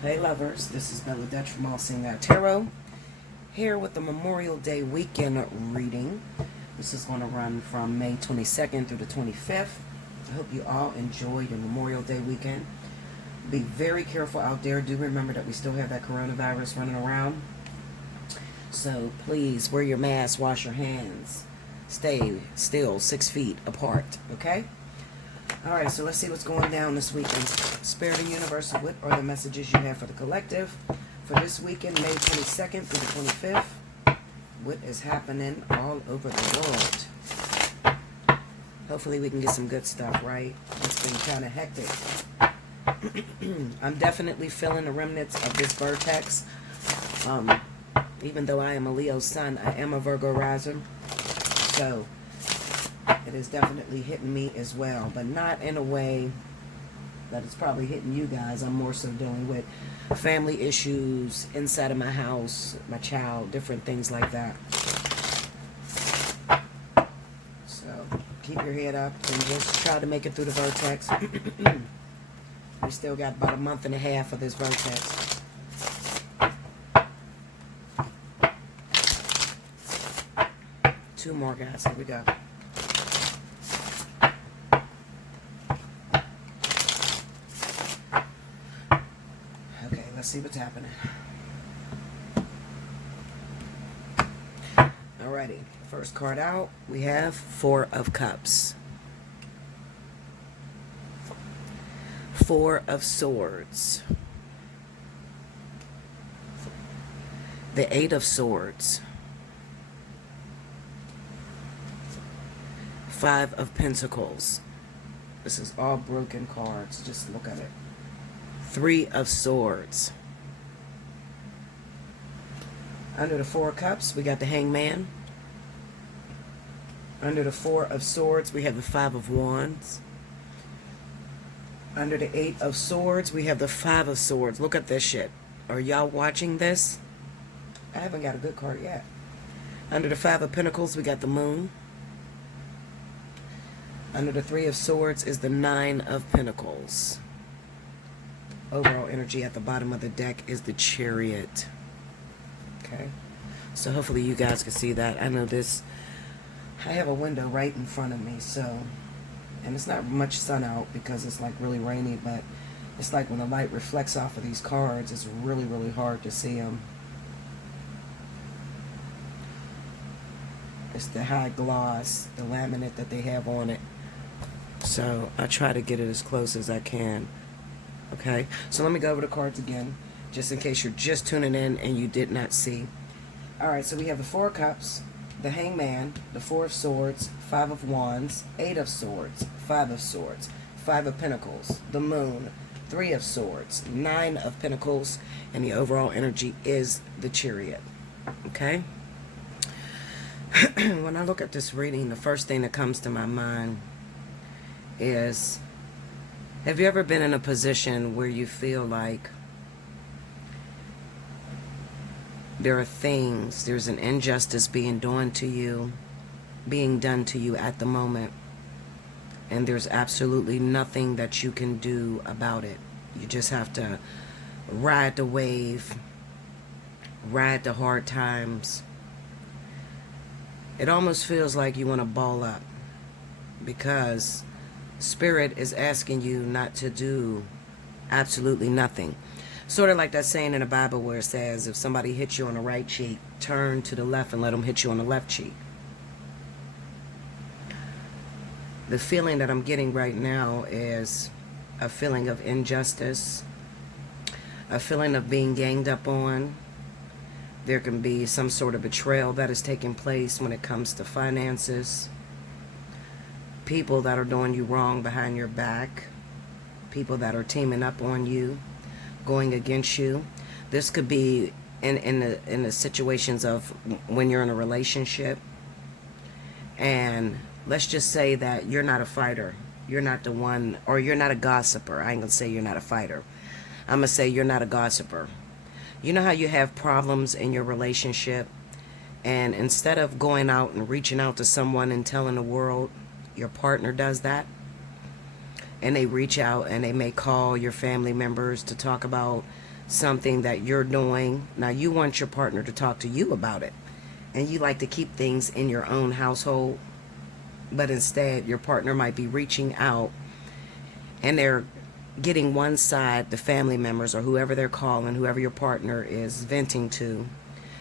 Hey lovers, this is Bella Dutch from Allseeingeyetarot, here with the Memorial Day weekend reading. This is going to run from May 22nd through the 25th. I hope you all enjoyed your Memorial Day weekend. Be very careful out there. Do remember that we still have that coronavirus running around. So please wear your mask, wash your hands, stay still 6 feet apart, okay? Alright, so let's see what's going down this weekend. Spirit and Universe, what are the messages you have for the collective for this weekend, May 22nd through the 25th? What is happening all over the world? Hopefully we can get some good stuff, right? It's been kind of hectic. I'm definitely feeling the remnants of this vertex. Even though I am a Leo sun, I am a Virgo rising. So it is definitely hitting me as well, but not in a way that it's probably hitting you guys. I'm more so dealing with family issues inside of my house, my child, different things like that. So keep your head up and just try to make it through the vertex. We still got about a month and a half of this vertex. Two more, guys. Here we go. Okay, let's see what's happening. Alrighty, first card out, we have Four of Cups. Four of Swords. The Eight of Swords. Five of Pentacles. This is all broken cards. Just look at it. Three of Swords. Under the Four of Cups, we got the Hangman. Under the Four of Swords, we have the Five of Wands. Under the Eight of Swords, we have the Five of Swords. Look at this shit. Are y'all watching this? I haven't got a good card yet. Under the Five of Pentacles, we got the Moon. Under the Three of Swords is the Nine of Pentacles. Overall energy at the bottom of the deck is the Chariot. Okay. So hopefully you guys can see that. I know this. I have a window right in front of me, so. And it's not much sun out because it's like really rainy, but it's like when the light reflects off of these cards, it's really, really hard to see them. It's the high gloss, the laminate that they have on it. So I try to get it as close as I can. Okay, so let me go over the cards again, just in case you're just tuning in and you did not see. Alright, so we have the Four of Cups, the Hangman, the Four of Swords, Five of Wands, Eight of Swords, Five of Swords, Five of Pentacles, the Moon, Three of Swords, Nine of Pentacles, and the overall energy is the Chariot. Okay? When I look at this reading, the first thing that comes to my mind is, have you ever been in a position where you feel like there are things, there's an injustice being done to you at the moment, and there's absolutely nothing that you can do about it? You just have to ride the wave, ride the hard times. It almost feels like you want to ball up because Spirit is asking you not to do absolutely nothing. Sort of like that saying in the Bible where it says, if somebody hits you on the right cheek, turn to the left and let them hit you on the left cheek. The feeling that I'm getting right now is a feeling of injustice, a feeling of being ganged up on. There can be some sort of betrayal that is taking place when it comes to finances. People that are doing you wrong behind your back. People that are teaming up on you, going against you. This could be in the situations of when you're in a relationship. And let's just say that you're not a fighter. You're not the one, or you're not a gossiper. I ain't going to say you're not a fighter. I'm going to say you're not a gossiper. You know how you have problems in your relationship, and instead of going out and reaching out to someone and telling the world, your partner does that? and they reach out and they may call your family members to talk about something that you're doing. Now, you want your partner to talk to you about it, and you like to keep things in your own household, but instead your partner might be reaching out and they're getting one side, the family members or whoever they're calling, whoever your partner is venting to,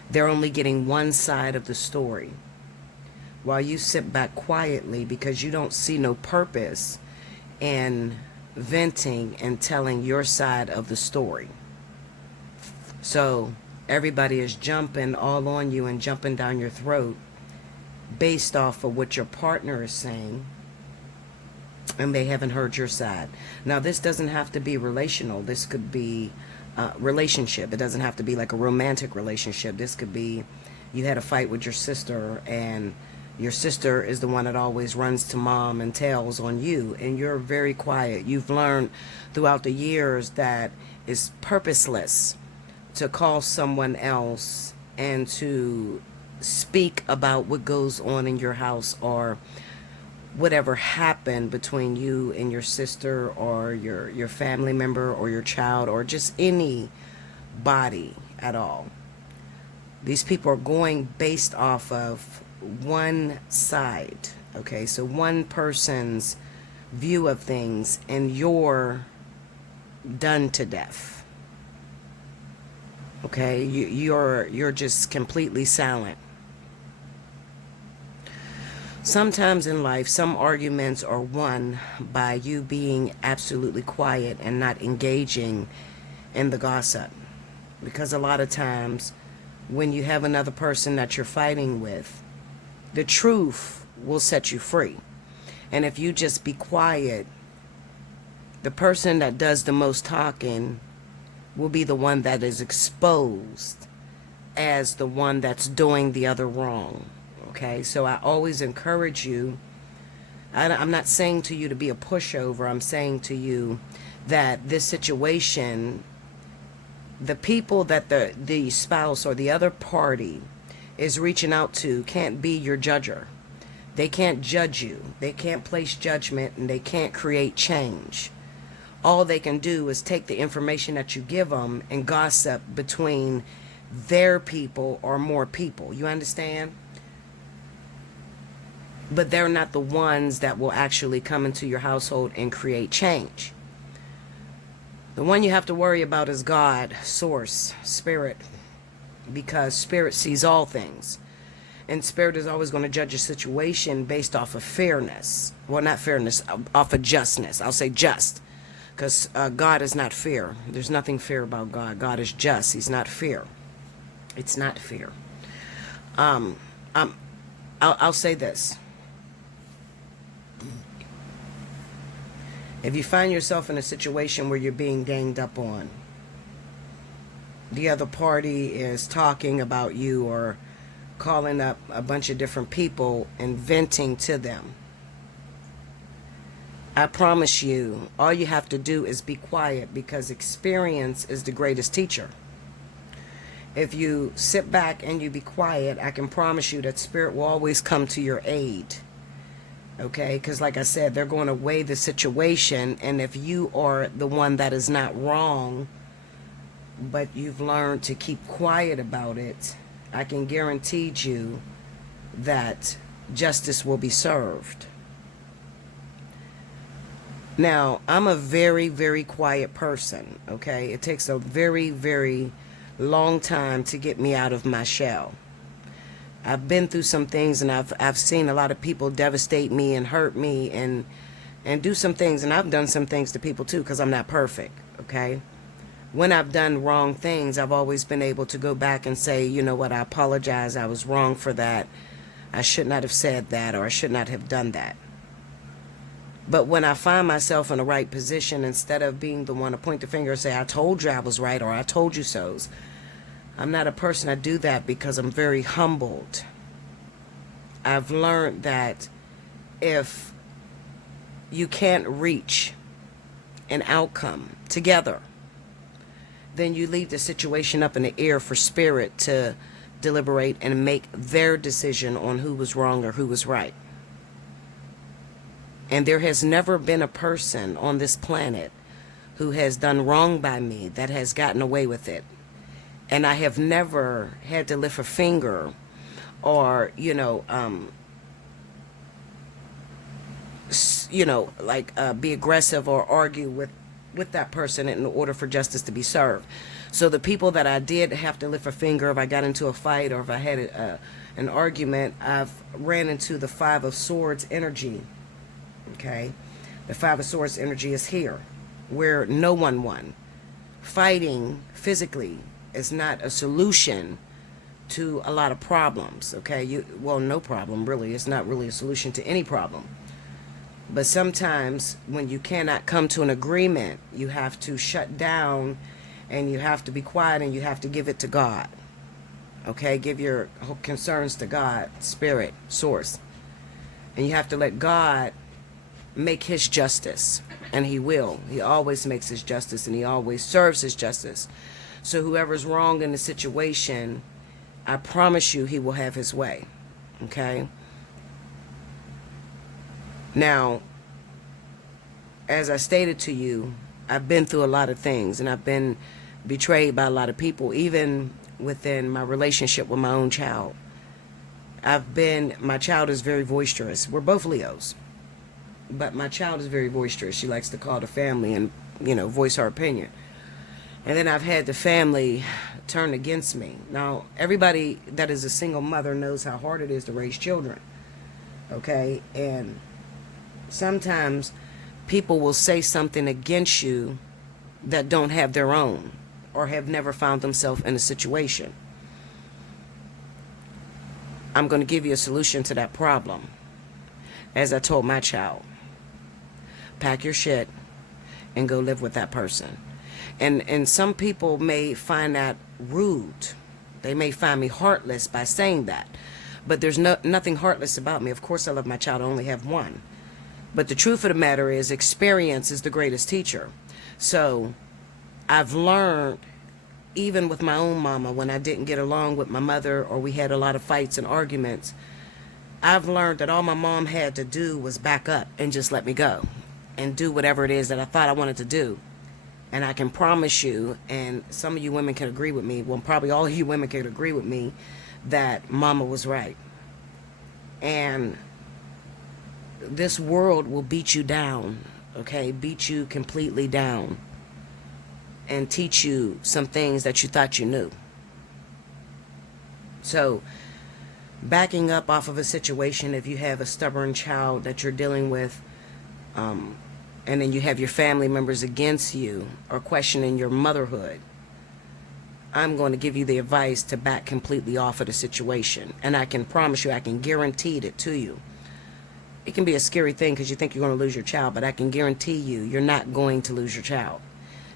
they're only getting one side of the story, while you sit back quietly because you don't see no purpose in venting and telling your side of the story. So everybody is jumping all on you and jumping down your throat based off of what your partner is saying, and they haven't heard your side. Now, this doesn't have to be relational. This could be relationship. It doesn't have to be like a romantic relationship. This could be you had a fight with your sister, and your sister is the one that always runs to mom and tells on you, and you're very quiet. You've learned throughout the years that it's purposeless to call someone else and to speak about what goes on in your house or whatever happened between you and your sister or your family member or your child or just anybody at all. These people are going based off of one side, okay? So one person's view of things, and you're done to death. Okay, you're just completely silent. Sometimes in life, some arguments are won by you being absolutely quiet and not engaging in the gossip. Because a lot of times, when you have another person that you're fighting with, the truth will set you free. And if you just be quiet, the person that does the most talking will be the one that is exposed as the one that's doing the other wrong. Okay, so I always encourage you. I'm not saying to you to be a pushover. I'm saying to you that this situation, the people that the spouse or the other party is reaching out to can't be your judger. They can't judge you. They can't place judgment, and they can't create change. All they can do is take the information that you give them and gossip between their people or more people. You understand? But they're not the ones that will actually come into your household and create change. The one you have to worry about is God, Source, Spirit, because Spirit sees all things. And Spirit is always going to judge a situation based off of fairness. Well, not fairness, off of justness. I'll say just. Because God is not fair. There's nothing fair about God. God is just. He's not fair. It's not fair. I'll say this. If you find yourself in a situation where you're being ganged up on, the other party is talking about you or calling up a bunch of different people and venting to them, I promise you, all you have to do is be quiet, because experience is the greatest teacher. If you sit back and you be quiet, I can promise you that Spirit will always come to your aid. Okay? Because like I said, they're going to weigh the situation, and if you are the one that is not wrong, but you've learned to keep quiet about it, I can guarantee you that justice will be served. Now, I'm a very, very quiet person, okay? It takes a very, very long time to get me out of my shell. I've been through some things, and I've seen a lot of people devastate me and hurt me and do some things, and I've done some things to people too, because I'm not perfect, okay? When I've done wrong things, I've always been able to go back and say, you know what, I apologize, I was wrong for that. I should not have said that, or I should not have done that. But when I find myself in the right position, instead of being the one to point the finger and say, I told you I was right, or I told you so's, I'm not a person that do that, because I'm very humbled. I've learned that if you can't reach an outcome together, then you leave the situation up in the air for Spirit to deliberate and make their decision on who was wrong or who was right. And there has never been a person on this planet who has done wrong by me that has gotten away with it. And I have never had to lift a finger or, be aggressive or argue with that person in order for justice to be served. So the people that I did have to lift a finger, if I got into a fight or if I had an argument, I've ran into the Five of Swords energy. Okay? The Five of Swords energy is here, where no one won. Fighting physically is not a solution to a lot of problems. Okay? No problem, really. It's not really a solution to any problem. But sometimes when you cannot come to an agreement, you have to shut down and you have to be quiet and you have to give it to God. Okay? Give your concerns to God, Spirit, Source. And you have to let God make His justice. And He will. He always makes His justice and He always serves His justice. So whoever's wrong in the situation, I promise you He will have His way. Okay? Now, as I stated to you, I've been through a lot of things and I've been betrayed by a lot of people, even within my relationship with my own child. My child is very boisterous. We're both Leos, but my child is very boisterous. She likes to call the family and, voice her opinion. And then I've had the family turn against me. Now, everybody that is a single mother knows how hard it is to raise children. Okay? And sometimes people will say something against you that don't have their own or have never found themselves in a situation. I'm going to give you a solution to that problem. As I told my child, pack your shit and go live with that person. And some people may find that rude. They may find me heartless by saying that. But there's nothing heartless about me. Of course I love my child. I only have one. But the truth of the matter is, experience is the greatest teacher. So I've learned, even with my own mama, when I didn't get along with my mother or we had a lot of fights and arguments, I've learned that all my mom had to do was back up and just let me go and do whatever it is that I thought I wanted to do. And I can promise you, and some of you women can agree with me, well, probably all of you women can agree with me, that mama was right. And this world will beat you down, okay? Beat you completely down and teach you some things that you thought you knew. So, backing up off of a situation, if you have a stubborn child that you're dealing with, and then you have your family members against you or questioning your motherhood, I'm going to give you the advice to back completely off of the situation. And I can promise you, I can guarantee it to you. It can be a scary thing because you think you're going to lose your child, but I can guarantee you, you're not going to lose your child.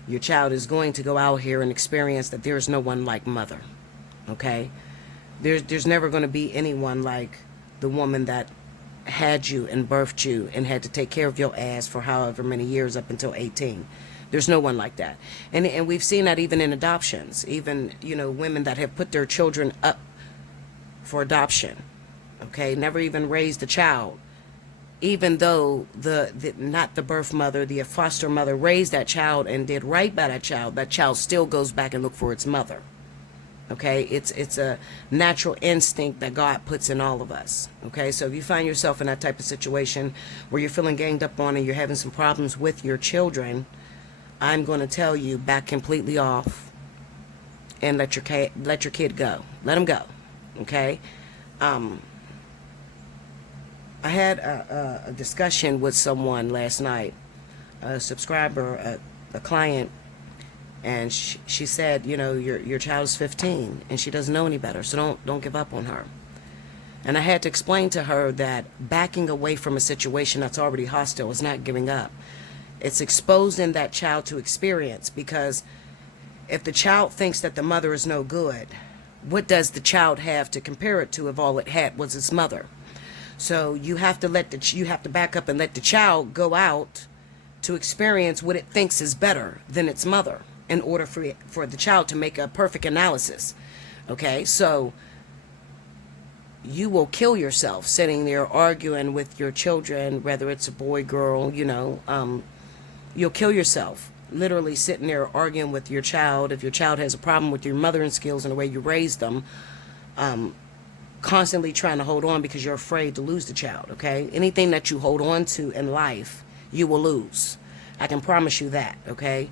Your child is going to go out here and experience that there is no one like mother, okay? There's never going to be anyone like the woman that had you and birthed you and had to take care of your ass for however many years up until 18. There's no one like that. And we've seen that even in adoptions. Even, women that have put their children up for adoption, okay? Never even raised a child. Even though not the birth mother, the foster mother raised that child and did right by that child still goes back and look for its mother. Okay, it's a natural instinct that God puts in all of us. Okay, so if you find yourself in that type of situation where you're feeling ganged up on and you're having some problems with your children, I'm going to tell you, back completely off and let your kid go. Let him go. Okay. I had a discussion with someone last night, a subscriber, a client. And she said, your child's 15 and she doesn't know any better, so don't give up on her. And I had to explain to her that backing away from a situation that's already hostile is not giving up. It's exposing that child to experience, because if the child thinks that the mother is no good, what does the child have to compare it to if all it had was its mother? So you have to back up and let the child go out to experience what it thinks is better than its mother, in order for the child to make a perfect analysis. Okay, so you will kill yourself sitting there arguing with your children, whether it's a boy, girl, you'll kill yourself literally sitting there arguing with your child, if your child has a problem with your mothering skills and the way you raised them, constantly trying to hold on because you're afraid to lose the child, okay? Anything that you hold on to in life, you will lose. I can promise you that, okay?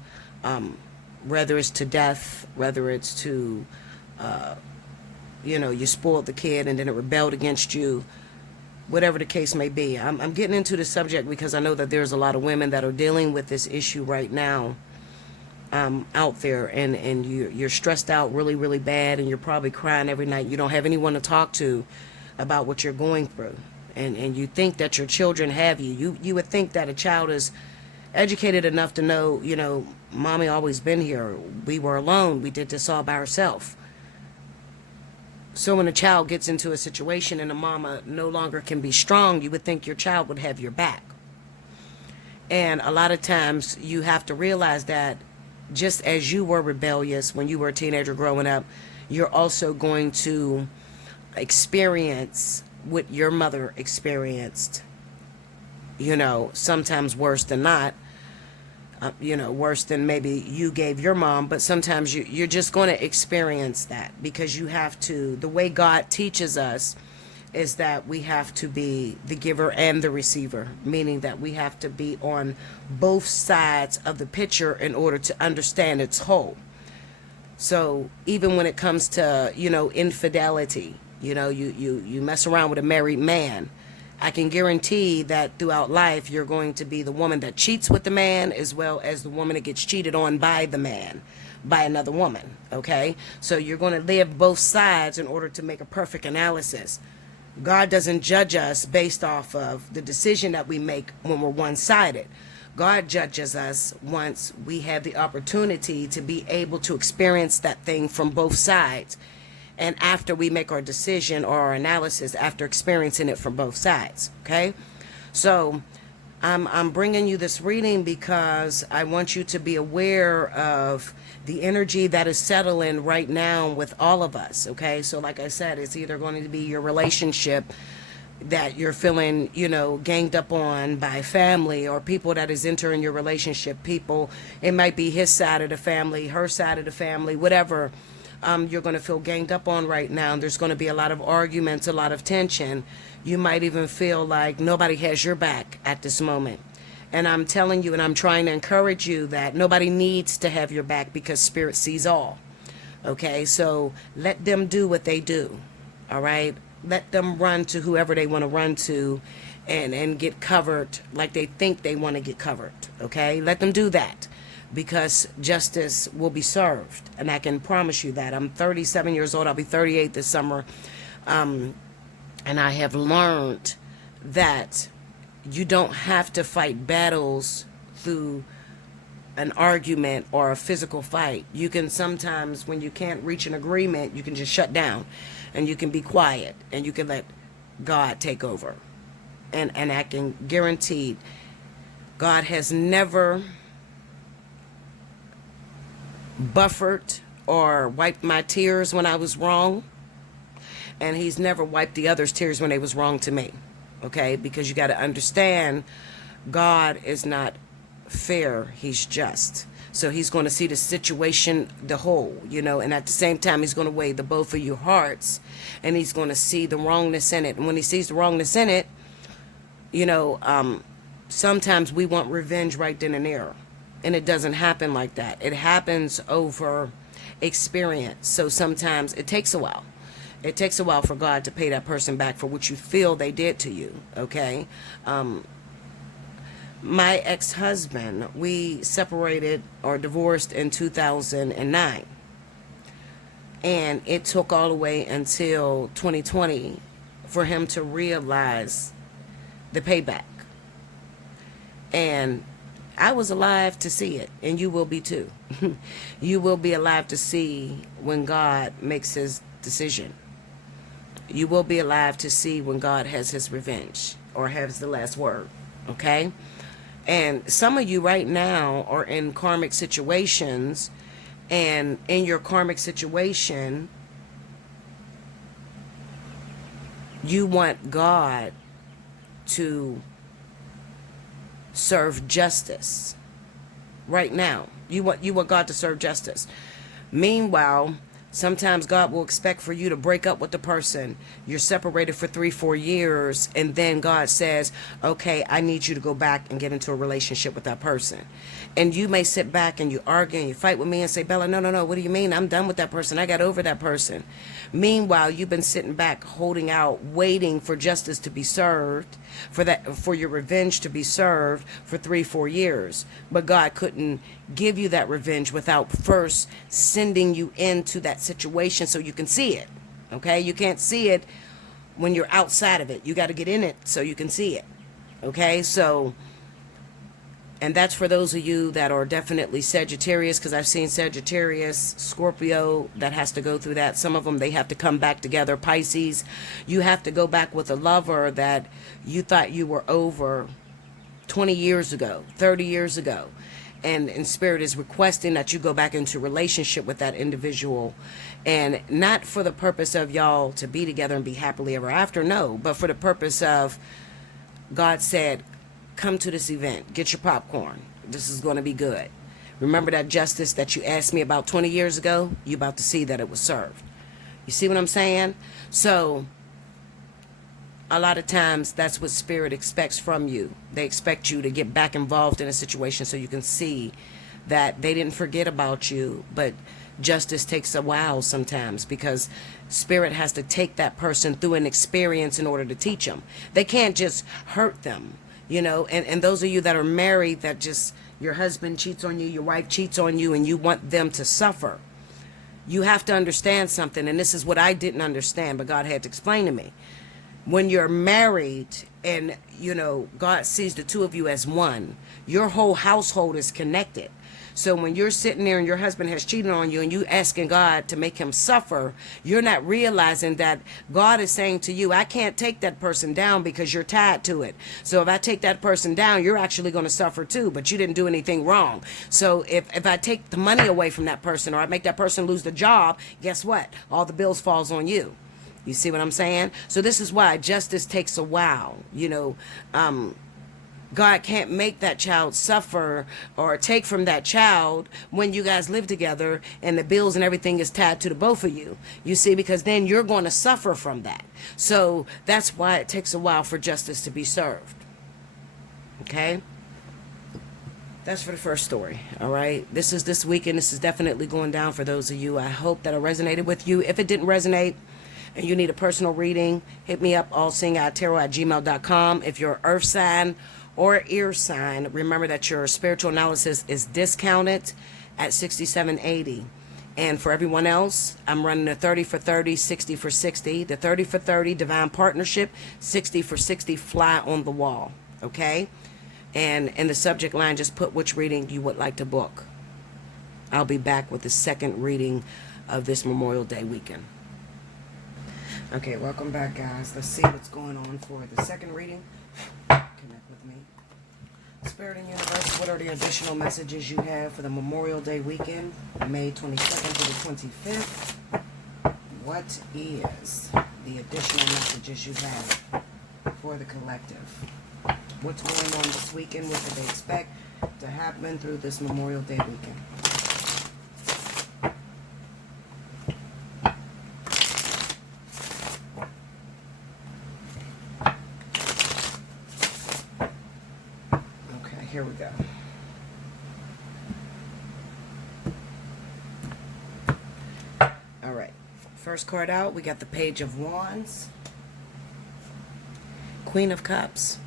Whether it's to death, whether it's to, you spoiled the kid and then it rebelled against you, whatever the case may be. I'm getting into the subject because I know that there's a lot of women that are dealing with this issue right now out there, and you're stressed out really, really bad, and you're probably crying every night. You don't have anyone to talk to about what you're going through, and you think that your children have you. You would think that a child is educated enough to know, mommy always been here. We were alone. We did this all by ourselves. So when a child gets into a situation and a mama no longer can be strong, you would think your child would have your back. And a lot of times you have to realize that just as you were rebellious when you were a teenager growing up, you're also going to experience what your mother experienced, sometimes worse than not, worse than maybe you gave your mom, but sometimes you're just going to experience that because you have to. The way God teaches us is that we have to be the giver and the receiver, meaning that we have to be on both sides of the picture in order to understand its whole. So even when it comes to, infidelity, you mess around with a married man, I can guarantee that throughout life you're going to be the woman that cheats with the man as well as the woman that gets cheated on by the man, by another woman, okay? So you're going to live both sides in order to make a perfect analysis. God doesn't judge us based off of the decision that we make when we're one-sided. God judges us once we have the opportunity to be able to experience that thing from both sides. And after we make our decision or our analysis, after experiencing it from both sides, okay? So I'm bringing you this reading because I want you to be aware of the energy that is settling right now with all of us, okay? So like I said, it's either going to be your relationship that you're feeling, ganged up on by family or people that is entering your relationship. People, it might be his side of the family, her side of the family, whatever. You're going to feel ganged up on right now. There's going to be a lot of arguments, a lot of tension. You might even feel like nobody has your back at this moment. And I'm telling you, and I'm trying to encourage you that nobody needs to have your back because Spirit sees all. Okay, so let them do what they do. All right, let them run to whoever they want to run to and get covered like they think they want to get covered. Okay, let them do that, because justice will be served. And I can promise you that. I'm 37 years old. I'll be 38 this summer. And I have learned that you don't have to fight battles through an argument or a physical fight. You can sometimes, when you can't reach an agreement, you can just shut down and you can be quiet and you can let God take over. And I can guarantee God has never buffered or wiped my tears when I was wrong, and he's never wiped the others' tears when they was wrong to me, okay? Because you got to understand, God is not fair, he's just. So he's going to see the situation, the whole, and at the same time he's going to weigh the both of your hearts, and he's going to see the wrongness in it. And when he sees the wrongness in it, sometimes we want revenge right then and there. And it doesn't happen like that. It happens over experience. So sometimes it takes a while. It takes a while for God to pay that person back for what you feel they did to you, okay? My ex-husband, we separated or divorced in 2009. And it took all the way until 2020 for him to realize the payback. And I was alive to see it, and you will be too. You will be alive to see when God makes his decision. You will be alive to see when God has his revenge or has the last word, okay? And some of you right now are in karmic situations, and in your karmic situation, you want God to serve justice. right now. You want God to serve justice. Meanwhile, sometimes God will expect for you to break up with the person. You're separated for 3-4 years, and then God says, okay, I need you to go back and get into a relationship with that person. And you may sit back and you argue and you fight with me and say, Bella, no, what do you mean? I'm done with that person. I got over that person. Meanwhile, you've been sitting back, holding out, waiting for justice to be served, for your revenge to be served for 3-4 years. But God couldn't give you that revenge without first sending you into that situation so you can see it. Okay? You can't see it when you're outside of it. You got to get in it so you can see it. Okay? So, and that's for those of you that are definitely Sagittarius, because I've seen Sagittarius, Scorpio that has to go through that. Some of them, they have to come back together. Pisces, you have to go back with a lover that you thought you were over 20 years ago, 30 years ago. And Spirit is requesting that you go back into relationship with that individual, and not for the purpose of y'all to be together and be happily ever after, no, but for the purpose of, God said, come to this event, get your popcorn, this is going to be good. Remember that justice that you asked me about 20 years ago? You're about to see that it was served. You see what I'm saying? So a lot of times that's what Spirit expects from you. They expect you to get back involved in a situation so you can see that they didn't forget about you. But justice takes a while sometimes, because Spirit has to take that person through an experience in order to teach them. They can't just hurt them, you know. And those of you that are married, that just your husband cheats on you, your wife cheats on you, and you want them to suffer. You have to understand something, and this is what I didn't understand, but God had to explain to me. When you're married and, you know, God sees the two of you as one, your whole household is connected. So when you're sitting there and your husband has cheated on you and you asking God to make him suffer, you're not realizing that God is saying to you, I can't take that person down because you're tied to it. So if I take that person down, you're actually going to suffer too, but you didn't do anything wrong. So if I take the money away from that person, or I make that person lose the job, guess what? All the bills falls on you. You see what I'm saying? So this is why justice takes a while. You know, God can't make that child suffer or take from that child when you guys live together and the bills and everything is tied to the both of you. You see, because then you're going to suffer from that. So that's why it takes a while for justice to be served. Okay? That's for the first story. All right? This is this weekend. This is definitely going down for those of you. I hope that it resonated with you. If it didn't resonate, and you need a personal reading, hit me up, allseeingeyetarot@gmail.com. If you're earth sign or ear sign, remember that your spiritual analysis is discounted at $67.80. And for everyone else, I'm running a 30 for 30, 60 for 60. The 30 for 30, divine partnership, 60 for 60, fly on the wall. Okay? And in the subject line, just put which reading you would like to book. I'll be back with the second reading of this Memorial Day weekend. Okay, welcome back, guys. Let's see what's going on for the second reading. Connect with me. Spirit and Universe, what are the additional messages you have for the Memorial Day weekend, May 22nd to the 25th? What is the additional messages you have for the collective? What's going on this weekend? What do they expect to happen through this Memorial Day weekend? Here we go. All right. First card out, we got the Page of Wands, Queen of Cups,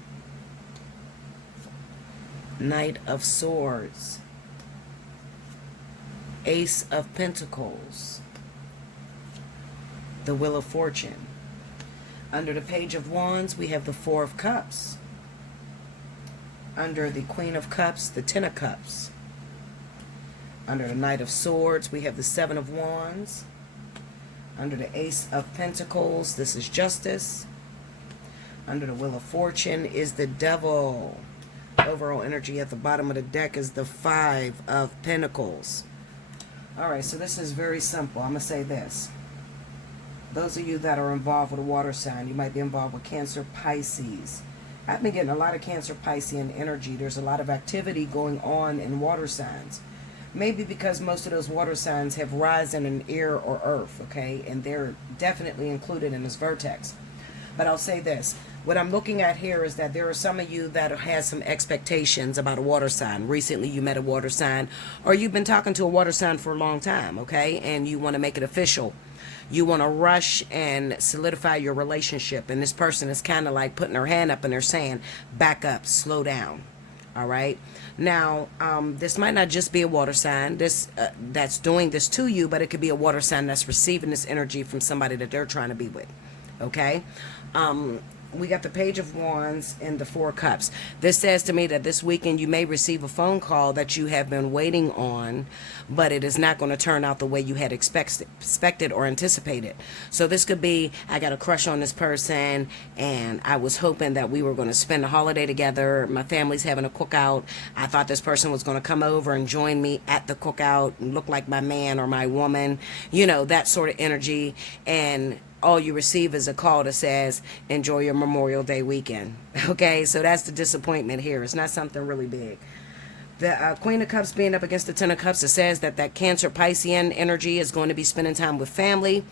Knight of Swords, Ace of Pentacles, the Wheel of Fortune. Under the Page of Wands, we have the Four of Cups. Under the Queen of Cups, the Ten of Cups. Under the Knight of Swords, we have the Seven of Wands. Under the Ace of Pentacles, this is Justice. Under the Wheel of Fortune is the Devil. Overall energy at the bottom of the deck is the Five of Pentacles. Alright, so this is very simple. I'm going to say this. Those of you that are involved with a water sign, you might be involved with Cancer, Pisces. I've been getting a lot of Cancer Piscean energy. There's a lot of activity going on in water signs. Maybe because most of those water signs have rising in air or earth, okay? And they're definitely included in this vertex. But I'll say this. What I'm looking at here is that there are some of you that have some expectations about a water sign. Recently you met a water sign, or you've been talking to a water sign for a long time, okay? And you want to make it official. You want to rush and solidify your relationship. And this person is kind of like putting their hand up and they're saying, back up, slow down. All right. Now, this might not just be a water sign that's doing this to you, but it could be a water sign that's receiving this energy from somebody that they're trying to be with. Okay. We got the Page of Wands and the Four Cups. This says to me that this weekend you may receive a phone call that you have been waiting on, but it is not going to turn out the way you had expected or anticipated. So this could be, I got a crush on this person, and I was hoping that we were going to spend a holiday together. My family's having a cookout. I thought this person was going to come over and join me at the cookout and look like my man or my woman, you know, that sort of energy. And all you receive is a call that says, enjoy your Memorial Day weekend. Okay, so that's the disappointment here. It's not something really big. The Queen of Cups being up against the Ten of Cups, it says that Cancer Piscean energy is going to be spending time with family.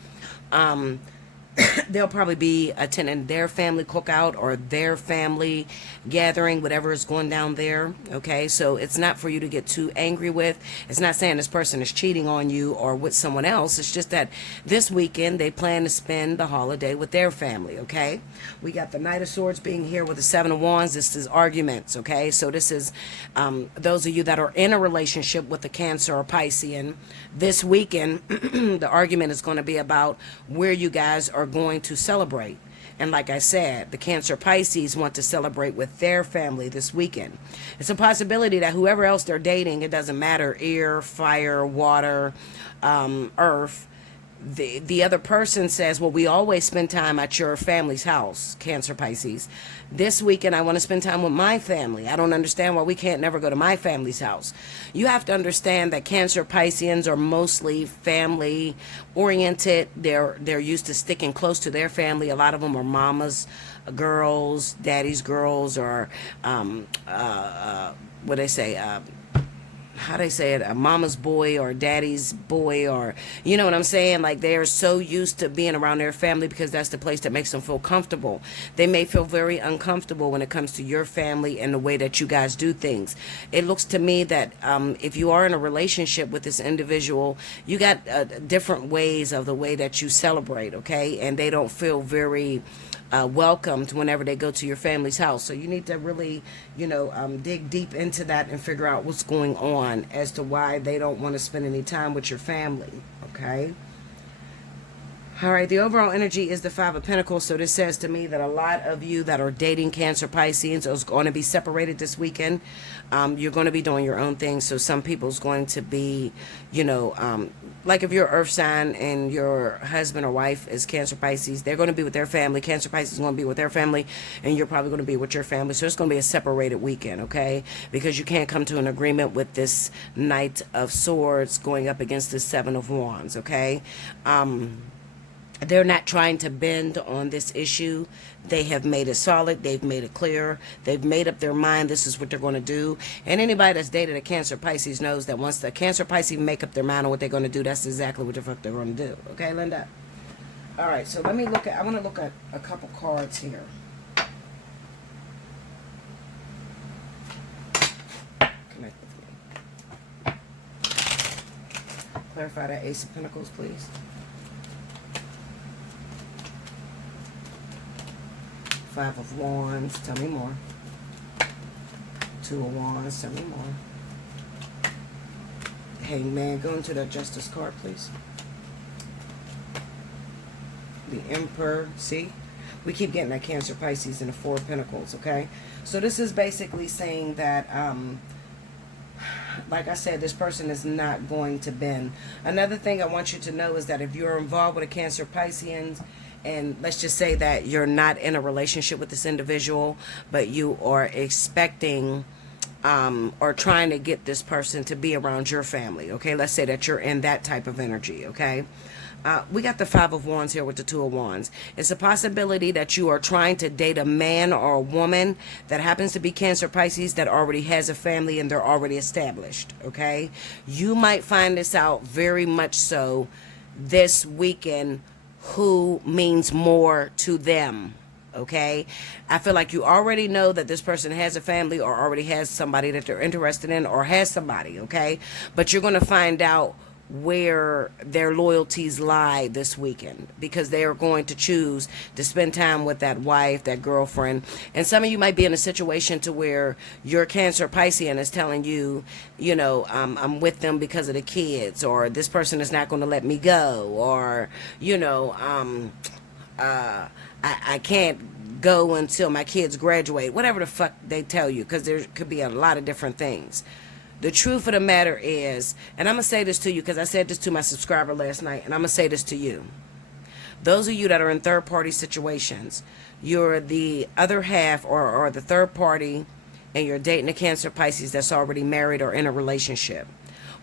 They'll probably be attending their family cookout or their family gathering, whatever is going down there. Okay, so it's not for you to get too angry with. It's not saying this person is cheating on you or with someone else. It's just that this weekend they plan to spend the holiday with their family. Okay, we got the Knight of Swords being here with the Seven of Wands. This is arguments. Okay, so this is those of you that are in a relationship with a Cancer or Piscean. This weekend, the argument is going to be about where you guys are going to celebrate. And like I said, the Cancer Pisces want to celebrate with their family this weekend. It's a possibility that whoever else they're dating, it doesn't matter, air, fire, water, earth, the other person says, well, we always spend time at your family's house, Cancer Pisces. This weekend, I want to spend time with my family. I don't understand why we can't never go to my family's house. You have to understand that Cancer Pisceans are mostly family oriented. They're used to sticking close to their family. A lot of them are mama's girls, daddy's girls, or what they say, how they say it, a mama's boy or daddy's boy, or you know what I'm saying? Like, they're so used to being around their family because that's the place that makes them feel comfortable. They may feel very uncomfortable when it comes to your family and the way that you guys do things. It looks to me that if you are in a relationship with this individual, you got different ways of the way that you celebrate, okay? And they don't feel very welcomed whenever they go to your family's house. So you need to really, dig deep into that and figure out what's going on as to why they don't want to spend any time with your family. Okay. All right, the overall energy is the Five of Pentacles. So this says to me that a lot of you that are dating Cancer Pisceans are going to be separated this weekend. You're going to be doing your own thing. So some people's going to be, like if you're Earth sign and your husband or wife is Cancer Pisces, they're going to be with their family. Cancer Pisces is going to be with their family, and you're probably going to be with your family. So it's going to be a separated weekend, okay? Because you can't come to an agreement with this Knight of Swords going up against the Seven of Wands, okay? They're not trying to bend on this issue. They have made it solid. They've made it clear. They've made up their mind. This is what they're going to do. And anybody that's dated a Cancer Pisces knows that once the Cancer Pisces make up their mind on what they're going to do, that's exactly what the fuck they're going to do. Okay, Linda? All right, so let me look at, I want to look at a couple cards here. Connect with me. Clarify that Ace of Pentacles, please. Five of Wands, tell me more. Two of Wands, tell me more. Hangman, go into that Justice card, please. The Emperor, see? We keep getting that Cancer Pisces and the Four of Pentacles, okay? So this is basically saying that, like I said, this person is not going to bend. Another thing I want you to know is that if you're involved with a Cancer Piscean, and let's just say that you're not in a relationship with this individual, but you are expecting or trying to get this person to be around your family. Okay, let's say that you're in that type of energy. Okay, we got the Five of Wands here with the Two of Wands. It's a possibility that you are trying to date a man or a woman that happens to be Cancer, Pisces, that already has a family and they're already established. Okay, you might find this out very much so this weekend, who means more to them. Okay, I feel like you already know that this person has a family or already has somebody that they're interested in or has somebody. Okay, but you're going to find out where their loyalties lie this weekend, because they are going to choose to spend time with that wife, that girlfriend. And some of you might be in a situation to where your Cancer Piscean is telling you, you know, I'm with them because of the kids, or this person is not going to let me go, or, you know, I can't go until my kids graduate, whatever the fuck they tell you, because there could be a lot of different things. The truth of the matter is, and I'm going to say this to you because I said this to my subscriber last night, and I'm going to say this to you. Those of you that are in third-party situations, you're the other half or the third party, and you're dating a Cancer Pisces that's already married or in a relationship.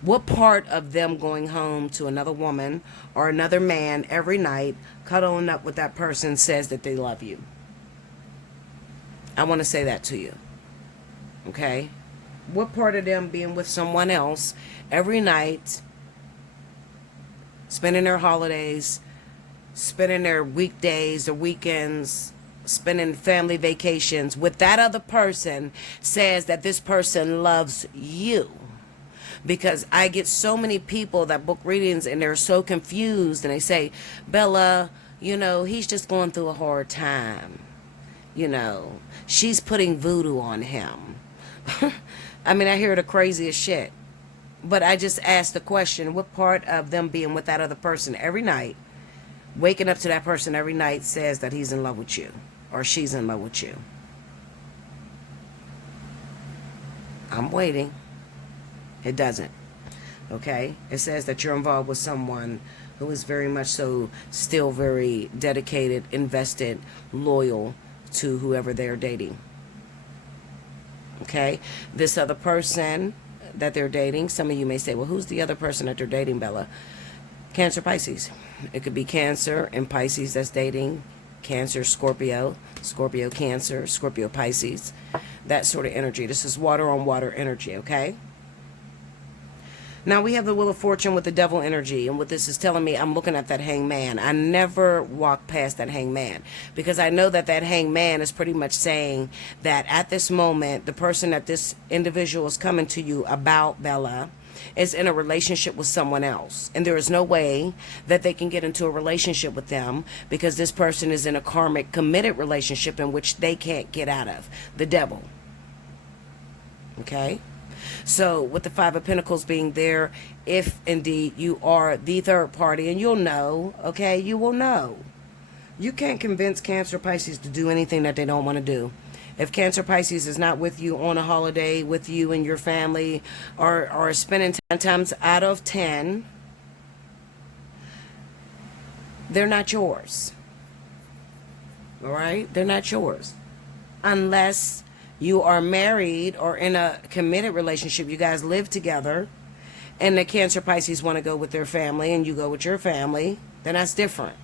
What part of them going home to another woman or another man every night, cuddling up with that person, says that they love you? I want to say that to you. Okay? What part of them being with someone else every night, spending their holidays, spending their weekdays or weekends, spending family vacations with that other person, says that this person loves you? Because I get so many people that book readings and they're so confused, and they say, Bella, you know, he's just going through a hard time. You know, she's putting voodoo on him. I mean, I hear the craziest shit. But I just asked the question, what part of them being with that other person every night, waking up to that person every night, says that he's in love with you or she's in love with you? I'm waiting. It doesn't. Okay? It says that you're involved with someone who is very much so still very dedicated, invested, loyal to whoever they're dating. Okay, this other person that they're dating, some of you may say, well, who's the other person that they're dating, Bella? Cancer, Pisces. It could be Cancer and Pisces that's dating Cancer, Scorpio, Scorpio, Cancer, Scorpio, Pisces. That sort of energy. This is water on water energy, okay? Now we have the Wheel of Fortune with the Devil energy, and what this is telling me, I'm looking at that Hangman. I never walk past that Hangman, because I know that that Hangman is pretty much saying that at this moment, the person that this individual is coming to you about, Bella, is in a relationship with someone else, and there is no way that they can get into a relationship with them, because this person is in a karmic committed relationship in which they can't get out of. The Devil. Okay? So with the Five of Pentacles being there, if indeed you are the third party, and you'll know, okay, you will know. You can't convince Cancer Pisces to do anything that they don't want to do. If Cancer Pisces is not with you on a holiday, with you and your family, or spending 10 times out of 10, they're not yours. All right? They're not yours. Unless you are married or in a committed relationship, you guys live together, and the Cancer Pisces want to go with their family and you go with your family, then that's different.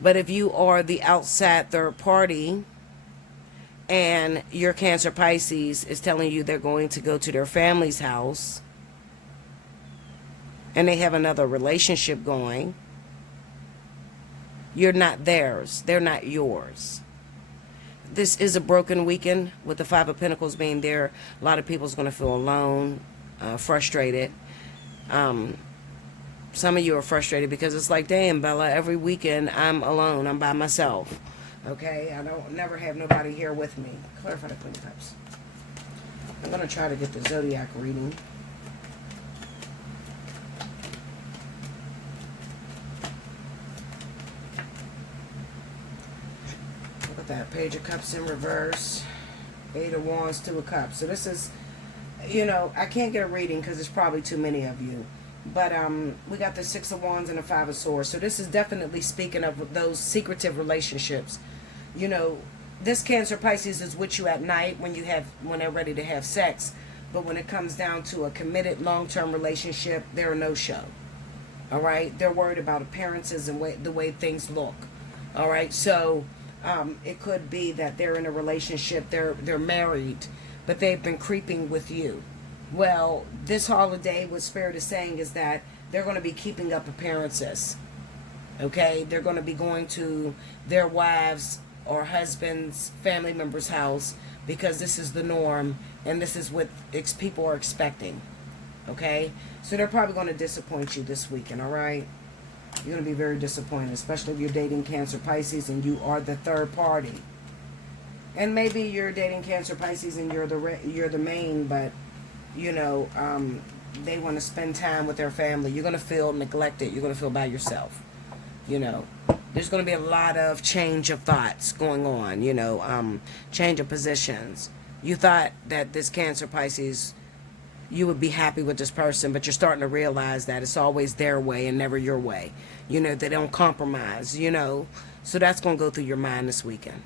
But if you are the outside third party and your Cancer Pisces is telling you they're going to go to their family's house and they have another relationship going, you're not theirs. They're not yours. This is a broken weekend with the Five of Pentacles being there. A lot of people's going to feel alone, frustrated. Some of you are frustrated because it's like, damn, Bella, every weekend I'm alone. I'm by myself. Okay? I don't never have nobody here with me. Clarify the Queen of Cups. I'm going to try to get the Zodiac reading. That Page of Cups in reverse, Eight of Wands, Two of Cups. So this is, you know, I can't get a reading because there's probably too many of you. But we got the Six of Wands and the Five of Swords. So this is definitely speaking of those secretive relationships. You know, this Cancer Pisces is with you at night when they're ready to have sex. But when it comes down to a committed long-term relationship, they're a no-show. All right? They're worried about appearances and the way things look. All right? So it could be that they're in a relationship, they're married, but they've been creeping with you. Well, this holiday, what Spirit is saying is that they're going to be keeping up appearances. Okay? They're going to be going to their wives' or husband's family member's house because this is the norm and this is what people are expecting. Okay? So they're probably going to disappoint you this weekend, all right? You're going to be very disappointed, especially if you're dating Cancer Pisces and you are the third party. And maybe you're dating Cancer Pisces and you're the main, but you know, they want to spend time with their family. You're going to feel neglected. You're going to feel by yourself. You know, there's going to be a lot of change of thoughts going on, you know, change of positions. You thought that this Cancer Pisces, you would be happy with this person, but you're starting to realize that it's always their way and never your way. You know, they don't compromise, you know. So that's going to go through your mind this weekend.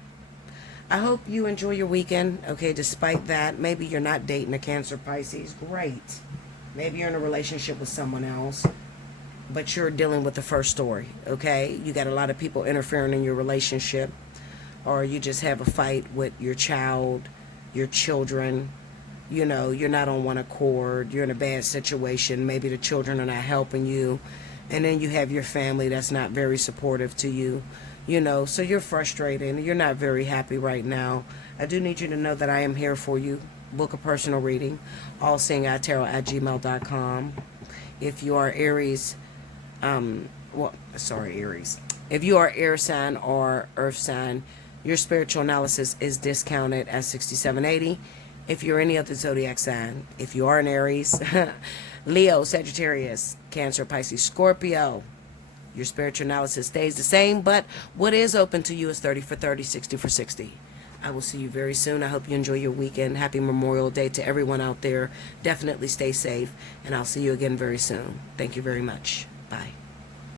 I hope you enjoy your weekend, okay, despite that. Maybe you're not dating a Cancer Pisces. Great. Maybe you're in a relationship with someone else, but you're dealing with the first story, okay? You got a lot of people interfering in your relationship, or you just have a fight with your child, your children. You know, you're not on one accord. You're in a bad situation. Maybe the children are not helping you. And then you have your family that's not very supportive to you. You know, so you're frustrated and you're not very happy right now. I do need you to know that I am here for you. Book a personal reading. Allseeingeyetarot@gmail.com. If you are Aries, Aries. If you are air sign or earth sign, your spiritual analysis is discounted at $67.80. If you're any other zodiac sign, if you are an Aries, Leo, Sagittarius, Cancer, Pisces, Scorpio, your spiritual analysis stays the same, but what is open to you is 30 for 30, 60 for 60. I will see you very soon. I hope you enjoy your weekend. Happy Memorial Day to everyone out there. Definitely stay safe, and I'll see you again very soon. Thank you very much. Bye.